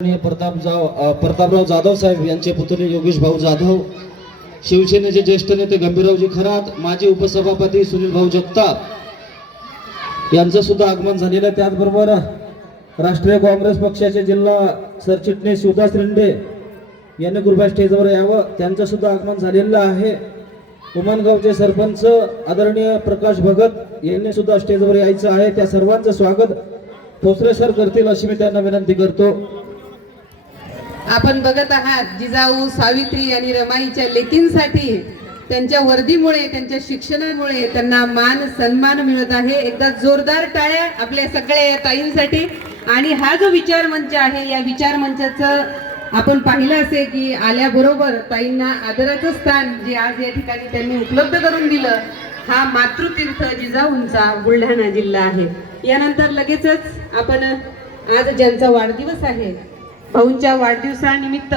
प्रतापराव जाधव साहेब यांचे पुतणे योगेश भाऊ जाधव, शिवसेनेचे ज्येष्ठ नेते गंभीररावजी खरात, माजी उपसभापती सुनील भाऊ जगताप यांचं सुद्धा आगमन झालेलं आहे। त्याचबरोबर राष्ट्रीय काँग्रेस पक्षाचे जिल्हा सरचिटणीस शिवदास रिंडे यांनी कृपया स्टेजवर यावं, त्यांचं सुद्धा आगमन झालेलं आहे। उमनगावचे सरपंच आदरणीय प्रकाश भगत यांनी सुद्धा स्टेजवर यायचं आहे। त्या सर्वांचं स्वागत भोसले सर करतील अशी मी त्यांना विनंती करतो। आपण बघत आहात जिजाऊ सावित्री आणि रमाईच्या लेकींसाठी त्यांच्या वर्दीमुळे, त्यांच्या शिक्षणामुळे त्यांना मान सन्मान मिळत आहे। एकदा जोरदार टाळ्या आपल्या सगळ्या ताईंसाठी। आणि हा जो विचार मंच आहे, या विचार मंचाचं आपण पाहिलं असे की आल्याबरोबर ताईंना आदराचं स्थान जे आज या ठिकाणी त्यांनी उपलब्ध करून दिलं, हा मातृतीर्थ जिजाऊंचा बुलढाणा जिल्हा आहे। यानंतर लगेचच आपण आज ज्यांचा वाढदिवस आहे, भाऊंच्या वाढदिवसानिमित्त